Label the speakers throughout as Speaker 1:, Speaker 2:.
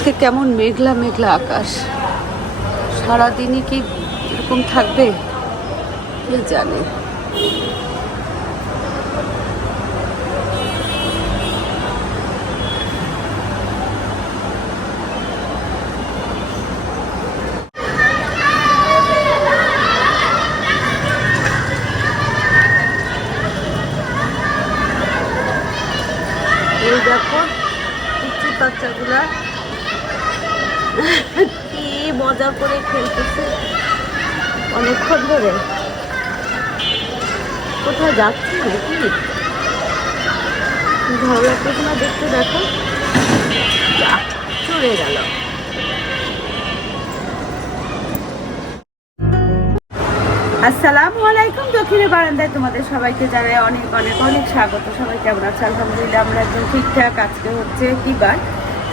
Speaker 1: আজকে কেমন মেঘলা মেঘলা আকাশ। সারাদিনই কি এরকম থাকবে? জানে? এই দেখো বাচ্চাগুলা। মজা করে খেলতেছে। অনেকক্ষণ ধরে। কোথায় যাচ্ছে নাকি ভালো লাগতেছে না দেখতে দেখো? চলে গেল। আসসালামু আলাইকুম, দক্ষিণে বারান্দায় তোমাদের সবাইকে জানাই অনেক অনেক অনেক স্বাগত। সবাই কেমন আছে? আলহামদুলিল্লাহ আমরা একদম ঠিকঠাক। আজকে হচ্ছে কি বার?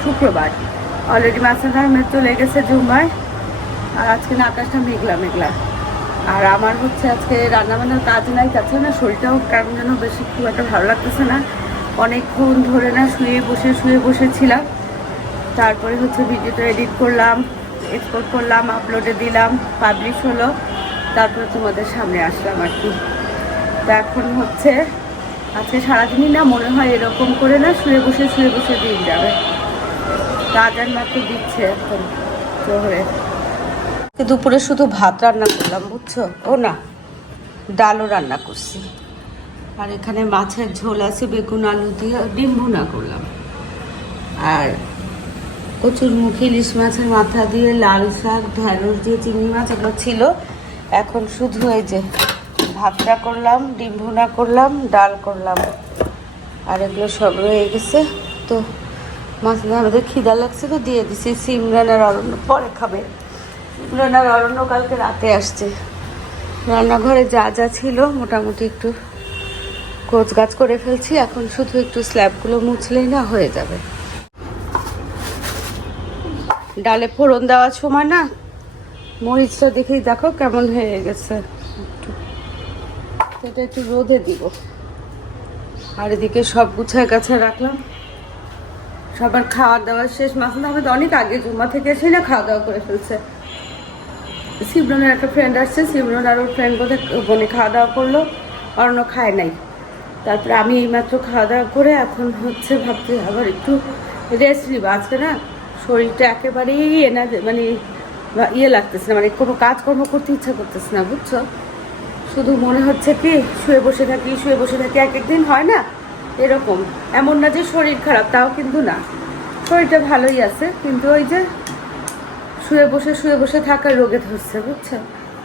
Speaker 1: শুক্রবার। অলরেডি মাসাদ আহমেদ চলে গেছে জুম্মায় আর আজকে না আকাশটা মেঘলা মেঘলা। আর আমার হচ্ছে আজকে রান্নাবান্নার কাজ নাই কাছে না শরীরটাও কেমন যেন বেশি খুব একটা ভালো লাগতেছে না। অনেকক্ষণ ধরে না শুয়ে বসে, শুয়ে বসেছিলাম। তারপরে হচ্ছে ভিডিওটা এডিট করলাম এক্সপোর্ট করলাম আপলোডে দিলাম পাবলিশ হলো। তারপরে তোমাদের সামনে আসলাম আর কি। তো এখন হচ্ছে আজকে সারাদিনই না মনে হয় এরকম করে না শুয়ে বসে শুয়ে বসে দিন যাবে। তা আর মাত্র দিচ্ছে এখন জোহরে দুপুরে শুধু ভাত রান্না করলাম, বুঝছ? ও না, ডালও রান্না করছি। আর এখানে মাছের ঝোল আছে, বেগুন, আলু দিয়ে ডিম ভুনা করলাম। আর কচুর মুখী ইলিশ মাছের মাথা দিয়ে লাল শাক, ঢ্যাঁড়স দিয়ে চিংড়ি মাছ এগুলো ছিল। এখন শুধু এই যে ভাতটা করলাম, ডিম ভুনা করলাম, ডাল করলাম। আর এগুলো সব রয়ে গেছে। তো মাছ আমাদের খিদা লাগছে তো দিয়ে দিছি সিমরান আর অরণ্য পরে খাবে। সিমরান আর অরণ্য কালকে রাতে আসছে। রান্নাঘরে যা যা ছিল মোটামুটি একটু কোচ গাছ করে ফেলছি। এখন শুধু একটু স্ল্যাবগুলো মুছলেই না হয়ে যাবে। ডালে ফোড়ন দেওয়ার সময় না? মরিচটা দেখেই দেখো কেমন হয়ে গেছে। এটা একটু রোদে দিব। আর এদিকে সব গুছায় কাছে রাখলাম। সবার খাওয়া দাওয়া শেষ। আহমেদ অনেক আগে জুম্মা থেকে এসে না খাওয়া দাওয়া করে ফেলছে। সিমরনের একটা ফ্রেন্ড আসছে সিমরন আর ওর ফ্রেন্ড বোধহয় মানে খাওয়া দাওয়া করল অন্য খায় নাই। তারপরে আমি এইমাত্র খাওয়া দাওয়া করে এখন হচ্ছে ভাবতে আবার একটু রেস্ট নিব। আজকে না শরীরটা একেবারেই এনা মানে ইয়ে লাগতেছে না মানে কোনো কাজকর্ম করতে ইচ্ছা করতেছে না, বুঝছ? শুধু মনে হচ্ছে কি, শুয়ে বসে থাকি, শুয়ে বসে থাকি, এক একদিন হয় না? এরকম। এমন না যে শরীর খারাপ, তাও কিন্তু না। শরীরটা ভালোই আছে, কিন্তু ওই যে শুয়ে বসে শুয়ে বসে থাকার রোগে ধরছে বুঝছ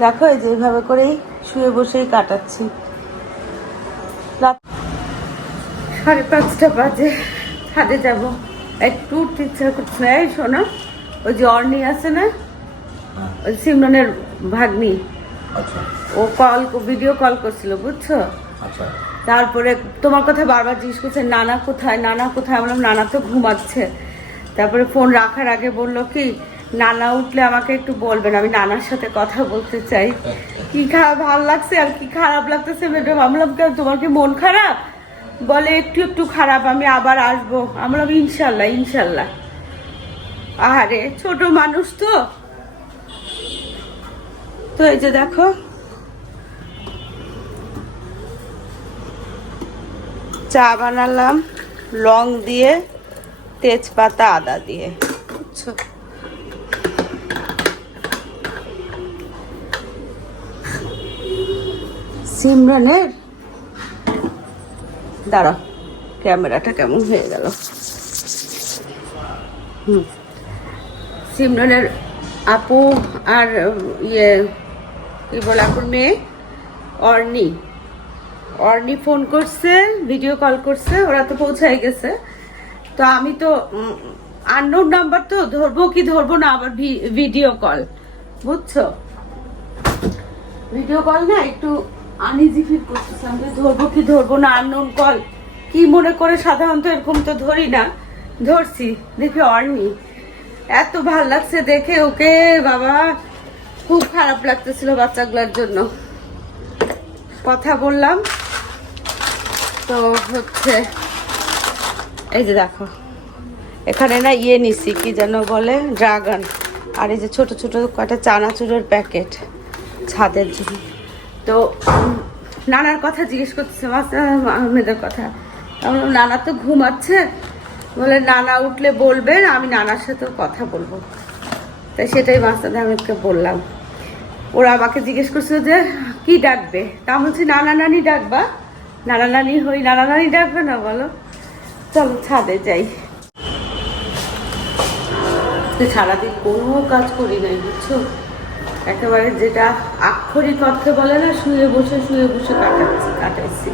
Speaker 1: দেখো এই যে এইভাবে করেই শুয়ে বসেই কাটাচ্ছি। সাড়ে পাঁচটা বাজে ছাদে যাব। একটু উঠতে ইচ্ছা করছে না। এই শোনো ওই যে অর্নি আছে না? ওই সিমরনের ভাগ্নি।
Speaker 2: আচ্ছা।
Speaker 1: ও কল ভিডিও কল করছিল বুঝছ?
Speaker 2: আচ্ছা।
Speaker 1: তারপরে তোমার কথা বারবার জিজ্ঞেস করছে নানা কোথায়? নানা কোথায়? বললাম নানা তো ঘুমাচ্ছে। তারপরে ফোন রাখার আগে বলল কি নানা উঠলে আমাকে একটু বলবেন, আমি নানার সাথে কথা বলতে চাই। কি খারাপ ভালো লাগছে আর কি খারাপ লাগতেছে ম্যাডাম ভাবলাম কেন তোমার কি মন খারাপ? বলে, একটু একটু খারাপ, আমি আবার আসব। আমি বললাম, ইনশাল্লাহ ইনশাল্লাহ। আরে ছোট মানুষ তো। তো এই যে দেখো। চা বানালাম, লং দিয়ে, তেজপাতা, আদা দিয়ে, বুঝছ? সিমরানের? দাঁড়াও ক্যামেরাটা কেমন হয়ে গেল? হুম। সিমরানের আপু আর ইয়ে কি বলে আপুর মেয়ে? অর্নি অর্নি ফোন করছে, ভিডিও কল করছে, ওরা তো পৌঁছাই গেছে। তো আমি তো আননোন নাম্বার তো ধরবো কি ধরবো না, আবার ভিডিও কল। বুঝছ? ভিডিও কল না, একটু আনইজি ফিল করতেছে আমি ধরবো কি ধরবো না আননোন কল কি মনে করে সাধারণত এরকম তো ধরি না। ধরছি, দেখি অর্নি। এত ভালো লাগছে দেখে ওকে, বাবা। খুব খারাপ লাগতেছিল বাচ্চাগুলোর জন্য। কথা বললাম। তো হচ্ছে, এই যে দেখো। এখানে না ইয়ে নিছি, কি যেন বলে ড্রাগন আর এই যে ছোট ছোট কটা চানাচুরের প্যাকেট। ছাদের জন্য। তো নানার কথা জিজ্ঞেস করতেছে মাস্টার আহমেদের কথা। নানা তো ঘুমাচ্ছে। বলে, নানা উঠলে বলবেন, আমি নানার সাথেও কথা বলব। তাই সেটাই মাস্টার আহমেদকে বললাম। ওরা আমাকে জিজ্ঞেস করছিল যে, কি ডাকবে? তা বলছি, নানা নানি ডাকবা। নানা নানি হই, নানা নানি ডাকবে না? বলো। চলো, ছাদে যাই। সারাদিন কোনো কাজ করি নাই, বুঝছ? একেবারে যেটা আক্ষরিক অর্থে বলে না, শুয়ে বসে শুয়ে বসে কাটাচ্ছি, কাটাইছি।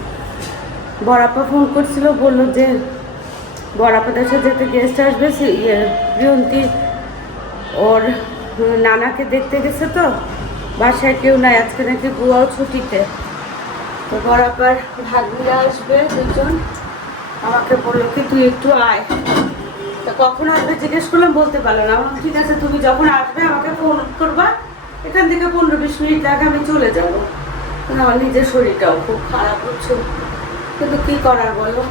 Speaker 1: বড়াপা ফোন করছিল, বলল যে বড়াপাদের সাথে একটা গেস্ট আসবে ইয়ে প্রিয়ন্তী, ওর নানাকে দেখতে গেছে তো, বাসায় কেউ নাই, আজকে নাকি বুয়াও ছুটিতে। তো বরাবর ভাগ্নিরা আসবে দুজন। আমাকে বলল কি, তুই একটু আয়। তা কখন আসবে জিজ্ঞেস করলাম, বলতে পারল না। ঠিক আছে, তুমি যখন আসবে, আমাকে ফোন করবা। এখান থেকে পনেরো বিশ মিনিট আগে আমি চলে যাব। আমার নিজের শরীরটাও খুব খারাপ হচ্ছে কিন্তু কি করার বলো?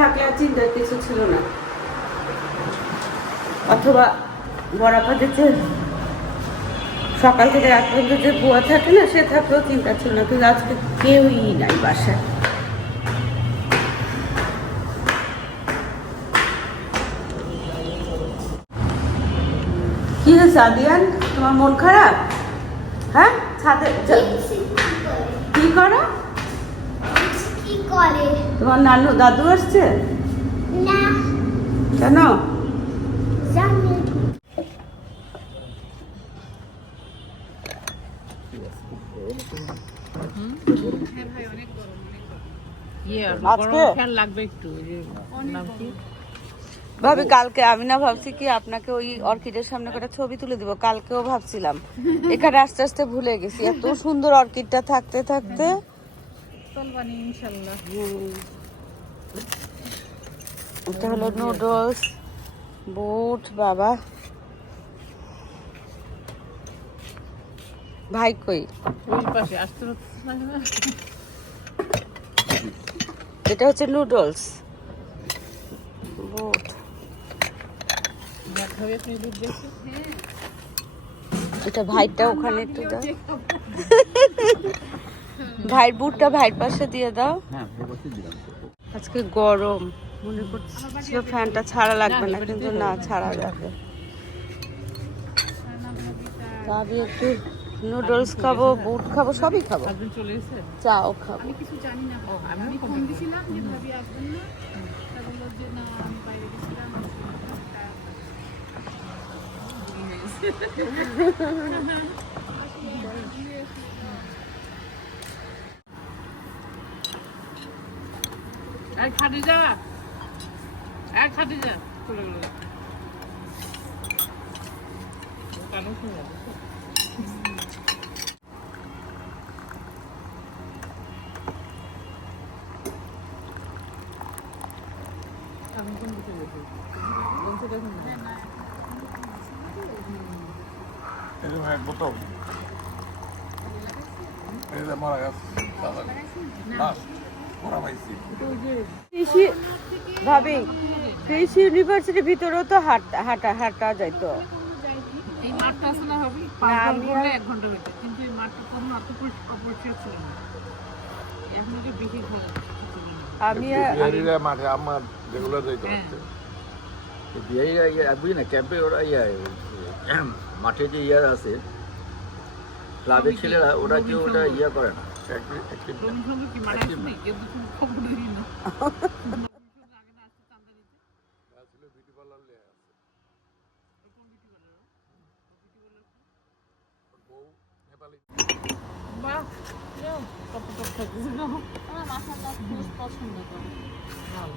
Speaker 1: থাকলে আর চিন্তার কিছু ছিল না। অথবা বরাবর যে সকাল থেকে রাত পর্যন্ত যে বুয়া থাকে না, সে থাকলেও চিন্তা ছিল না, কিন্তু আজকে কেউই নাই বাসায়। হয়েছে আদিয়ান তোমার মন খারাপ? হ্যাঁ? ছাদে কি করো?
Speaker 2: কি করে?
Speaker 1: তোমার নানু দাদু আসছে?
Speaker 2: না।
Speaker 1: কেন?
Speaker 2: জানি
Speaker 3: ইয়ে
Speaker 1: আজকে?
Speaker 3: ফ্যান লাগবে একটু যে নাম কি?
Speaker 1: ভাবি কালকে আমি না ভাবছি কি আপনাকে ওই অর্কিডের সামনে করে ছবি তুলে দিব কালকেও ভাবছিলাম। এখানে আস্তে আস্তে ভুলে গেছি এত সুন্দর অর্কিডটা থাকতে থাকতে। এটা হলো নুডলস বুট বাবা। ভাই কই? এটা হচ্ছে নুডলস বুট
Speaker 3: ভাত খাবে আপনি দুধ বেশি
Speaker 1: এটা ভাইটা ওখানে একটু দাও। ভাইয়ের বুটটা ভাইয়ের পাশে দিয়ে দাও। আজকে গরম। মনে করছিল ফ্যানটা ছাড়া লাগবে না কিন্তু না ছাড়া যাবে। ভাবি একটু নুডলস খাব বুট খাব সবই খাব। চাও খাব।
Speaker 3: ও আমিও ফোন দিছিলাম যে ভাবি আসবেন না তা বলল যে না আমি বাইরে গেছিলাম এক খাদিজা এক খাদিজা চলে গেল। কানে
Speaker 4: এক বোতল। এটা মারা গেছে। মাছ পাইছি।
Speaker 1: কৃষি ভাবি কৃষি ইউনিভার্সিটির ভিতরেও তো হাঁটা হাঁটা হাঁটা যাইতো।
Speaker 3: এই মাঠটা আছে হবে পাঁচ
Speaker 1: আমি ঘণ্টা
Speaker 3: এক ঘণ্টা বেটে কিন্তু এই মাঠটা কোনো অত অপরিষ্কার ছিল না। এখন যে বেশি খাওয়া
Speaker 1: আমি
Speaker 4: মাঠে আমার যেগুলো যাইতে
Speaker 3: হ্যাঁ।
Speaker 5: বিহারিরা ইয়ে বুঝি না ক্যাম্পে ওরা ইয়ে মাঠে যে ইয়ার আছে ক্লাবের ছেলেরা ওরা কেউ ওটা ইয়ে করে না।
Speaker 4: একটি- একটি
Speaker 3: রবীন্দ্র সঙ্গে কি মারা গেছে নাকি কেউ কিছু খবর দিই না। বাহ যাও, কত কত থাকছে না
Speaker 6: আমার মাসাল্লাহ খুব পছন্দ করে।
Speaker 3: ভালো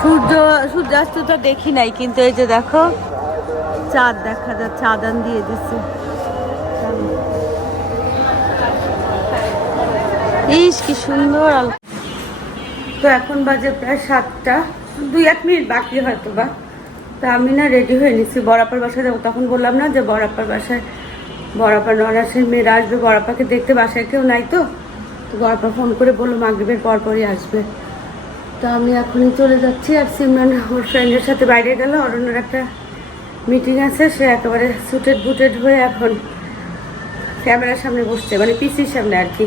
Speaker 1: সূর্য, সূর্যাস্তটা দেখি নাই, কিন্তু এই যে দেখো, চাঁদ দেখা যাচ্ছে আদান দিয়ে দিচ্ছে ইস, কি সুন্দর তো এখন বাজে প্রায় সাতটা, দুই এক মিনিট বাকি হয়তো বা। তা আমি না রেডি হয়ে নিচ্ছি বরাপার বাসায় যাব। তখন বললাম না যে বরাপার বাসায় বরাপার নরাসের মেয়েরা আসবে বরাপাকে দেখতে বাসায় কেউ নাই তো। তো বরাপা ফোন করে বলল, মাগরীবের পরপরই আসবে। তো আমি এখনই চলে যাচ্ছি আর সিমরান ওর ফ্রেন্ডের সাথে বাইরে গেল। অরণ্যের একটা মিটিং আছে, সে একেবারে সুটেড বুটেড হয়ে এখন ক্যামেরার সামনে বসছে মানে পিসির সামনে আর কি।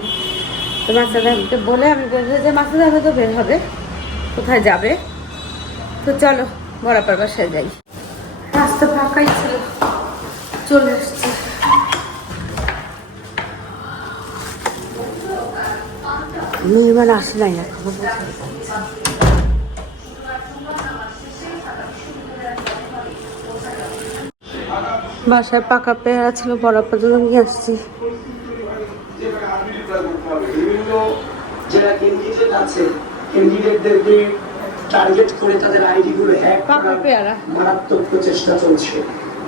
Speaker 1: তো মাসাদ আহমেদকে বলে আমি বলব যে মাসাদ আহমেদও বের হবে, কোথায় যাবে? তো চলো বরাপার বাসায় যাই। রাস্তা ফাঁকাই ছিল, চলে এসছে মেহমান আসে নাই এখনও। বাসায় পাকা পেয়ারা ছিল বরাপার জন্য নিয়ে আসছি।
Speaker 7: বিভিন্ন যারা ক্যান্ডিডেট আছে ক্যান্ডিডেটদেরকে টার্গেট করে তাদের হ্যাক করার মারাত্মক প্রচেষ্টা চলছে।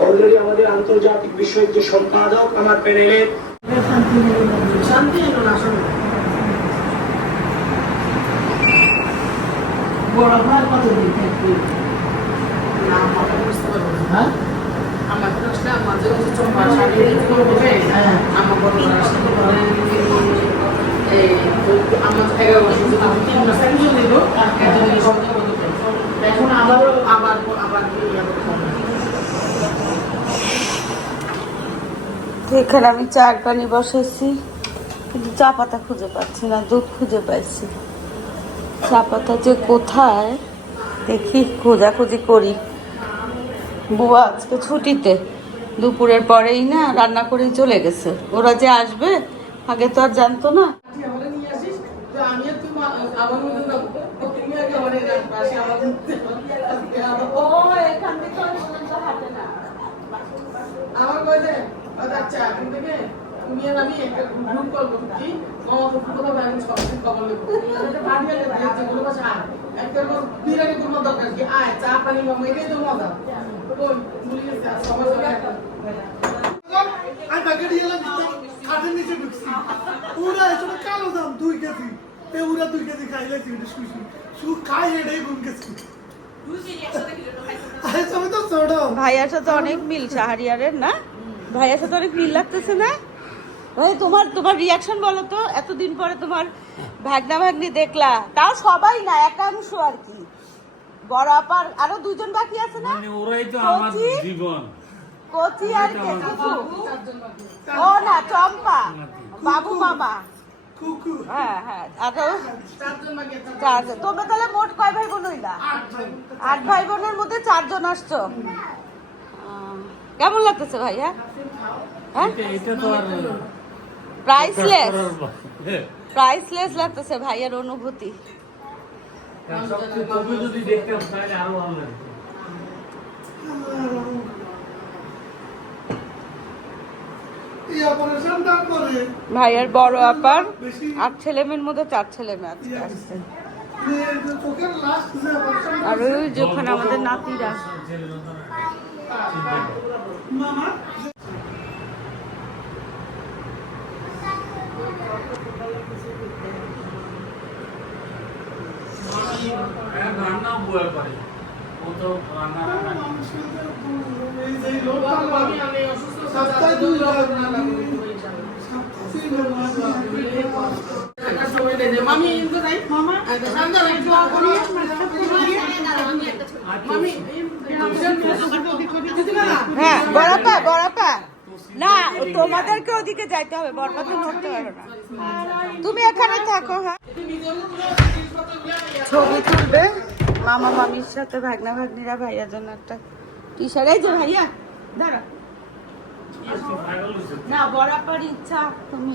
Speaker 7: অলরেডি আমাদের আন্তর্জাতিক বিষয়ক যে সম্পাদক আমার প্যানেলের শান্তি এলো না আসলে বড় ভাই কতদিন থাকবে হ্যাঁ?
Speaker 8: এখন
Speaker 1: আমি চার পানি বসাইছি, কিন্তু চা পাতা খুঁজে পাচ্ছি না, দুধ খুঁজে পাইছি। চা পাতা যে কোথায়, দেখি, খোঁজাখুঁজি করি। বুয়া, আজকে ছুটিতে। দুপুরের পরেই না রান্না করেই চলে গেছে। ওরা যে আসবে আগে তো আর জানতো না।
Speaker 8: আচ্ছা একটা বিরিয়ানি তোমার দরকার কি? আয় চা পানি মজা। আর সবার সঙ্গে একটা
Speaker 9: আমি প্যাকেট গেলাম খাটের নিচে ঢুকছি। ওরা এসব কালো দাম দুই কেজি। এ ওরা দুই কেজি খাইলে চিংড়ি শুষি শুধু খাই এটাই গুম গেছি। আরে সবাই তো ছোট।
Speaker 1: ভাইয়ার সাথে অনেক মিল শাহরিয়ারের না? ভাইয়ার সাথে অনেক মিল লাগতেছে না? ভাই তোমার তোমার রিয়াকশন বলো তো? এতদিন পরে তোমার ভাগনা ভাগ্নি দেখলা। তাও সবাই না একাংশ আর কি। বড় আপার আরও দুজন বাকি আছে না?
Speaker 10: মানে ওরাই তো আমার জীবন।
Speaker 1: কচি আর কে? কুকু। ও না চম্পা। বাবু মামা।
Speaker 9: কুকু।
Speaker 1: হ্যাঁ হ্যাঁ আরও
Speaker 8: চারজন বাকি
Speaker 1: চারজন তোমরা তাহলে মোট কয় ভাই বোন হইলা? আট ভাই বোনের মধ্যে চারজন আসছো। কেমন লাগতেছে ভাই হ্যাঁ? প্রাইসলেস প্রাইসলেস লাগতেছে ভাইয়ের অনুভূতি।
Speaker 10: যদি দেখতাম তাহলে আরও ভালো লাগতো
Speaker 9: এই অপারেশনটা করে
Speaker 1: ভাইয়ের বড় আপার আট ছেলে মেয়ের মধ্যে চার ছেলে মেয়ে আজকে আসছে
Speaker 9: অপারেশন
Speaker 1: আর ওই যখন আমাদের নাতিরা
Speaker 9: মামা
Speaker 10: হ্যাঁ, রান্নাও বয়ে করে ও তো রান্না রান্না
Speaker 9: এই যে লোকটা
Speaker 8: আমি আমি অসুস্থ
Speaker 9: সপ্তাহে দুই বার
Speaker 8: একটা সময় দে দে। মামি ইন্দু নাই মামা শান্ত নাই দোয়া করি। মামি
Speaker 1: হ্যাঁ বড়াপা বড়াপা না তোমাদেরকে ওদিকে যাইতে হবে বড়পা তো নড়তে পারো না। তুমি এখানে থাকো হ্যাঁ। ছবি তুলবে। মামা মামির সাথে ভাগনা ভাগ্নিরা ভাইয়ার জন্য একটা টি শার্ট এই যে ভাইয়া দাঁড়া। না বরাবর ইচ্ছা তুমি।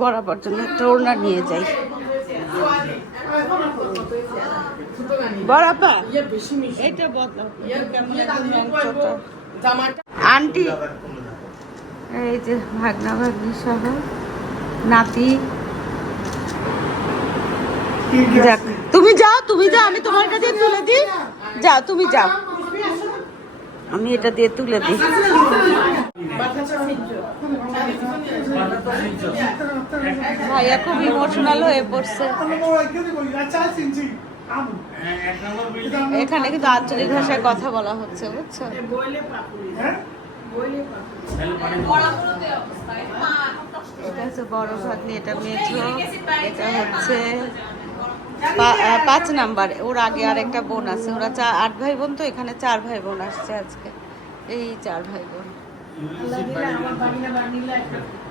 Speaker 1: বরাবর জন্য একটা ওড়না নিয়ে যাই।
Speaker 8: ইয়ে
Speaker 1: এটা বদলাও
Speaker 8: ইয়ে ইয়ে
Speaker 1: আন্টি এই যে ভাগনা ভাগ্নি সহ নাতি যাক তুমি যাও তুমি যাও আমি তোমার কাছে তুলে দিই যাও তুমি যাও আমি এটা দিয়ে তুলে দিই ভাইয়া খুব ইমোশনাল হয়ে পড়ছে এখানে কিন্তু আঞ্চলিক ভাষায় কথা বলা হচ্ছে বুঝছ? এটা হচ্ছে বড় ভাগ্নি এটা মেঝো এটা হচ্ছে পা- পাঁচ নাম্বার ওর আগে আর একটা বোন আছে। ওরা চা আট ভাই বোন তো এখানে চার ভাই বোন আসছে আজকে। এই চার ভাই বোন। হ্যাঁ।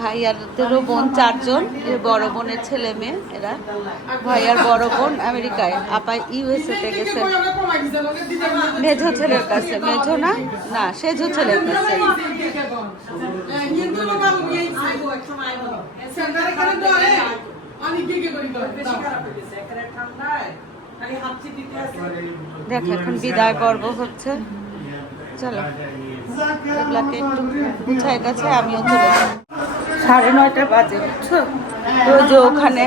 Speaker 1: ভাইয়ারদেরও বোন চারজন, এর বড় বোনের ছেলে মেয়ে, এরা। ভাইয়ার বড় বোন আমেরিকায়। আপা ইউএসএ তে গেছে। মেঝো ছেলের কাছে। মেঝো না? না, সেঝো ছেলের কাছে। দেখ, এখন বিদায় পর্ব হচ্ছে। চলো। এগুলাকে একটু গুছায় গেছে সাড়ে নয়টা বাজে, বুঝছ? তো যে ওখানে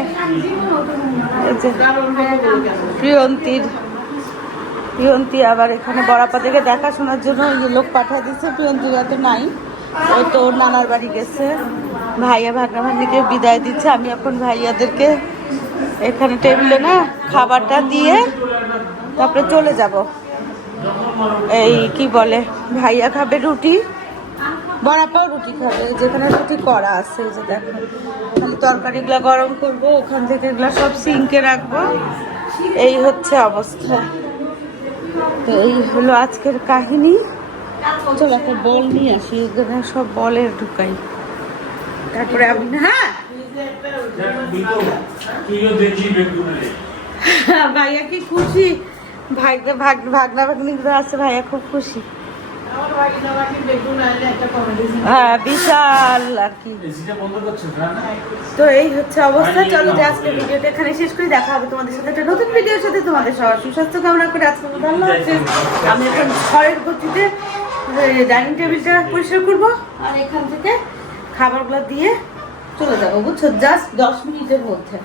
Speaker 1: প্রিয়ন্তীর, প্রিয়ন্তী আবার এখানে বড়াপা থেকে দেখাশোনার জন্য ওই যে লোক পাঠিয়ে দিচ্ছে প্রিয়ন্তী এত নাই। ওই তো ওর নানার বাড়ি গেছে। ভাইয়া ভাগনা ভাগ্নিকে বিদায় দিচ্ছে। আমি এখন ভাইয়াদেরকে এখানে টেবিলে না খাবারটা দিয়ে তারপরে চলে যাব। এই কি বলে, ভাইয়া খাবে রুটি বড়াপাও রুটি খাবে যেখানে রুটি করা আছে যে দেখো। খালি তরকারিগুলো গরম করব, ওখান থেকে এগুলো সব সিঙ্কে রাখব। এই হচ্ছে অবস্থা। তো এই হলো আজকের কাহিনী। চলো একটা বল নিয়ে আসি, এখানে সব বলের ঢুকাই। তারপরে আমি হ্যাঁ?
Speaker 10: বেগুনে
Speaker 1: ভাইয়া কি খুশি? ভাগনা ভাগ্নি আছে ভাইয়া খুব খুশি। হ্যাঁ বিশাল আর কি। তো এই হচ্ছে অবস্থা চলো যে আজকে ভিডিওটা এখানে শেষ করে দেখা হবে তোমাদের সাথে একটা নতুন ভিডিওর সাথে। তোমাদের সবার সুস্বাস্থ্য কামনা করে আজকে আল্লাহ আমি এখন ঘরের গতিতে ডাইনিং টেবিলটা পরিষ্কার করব। আর এখান থেকে খাবারগুলো দিয়ে চলে যাব বুঝছ? জাস্ট দশ মিনিটের মধ্যে।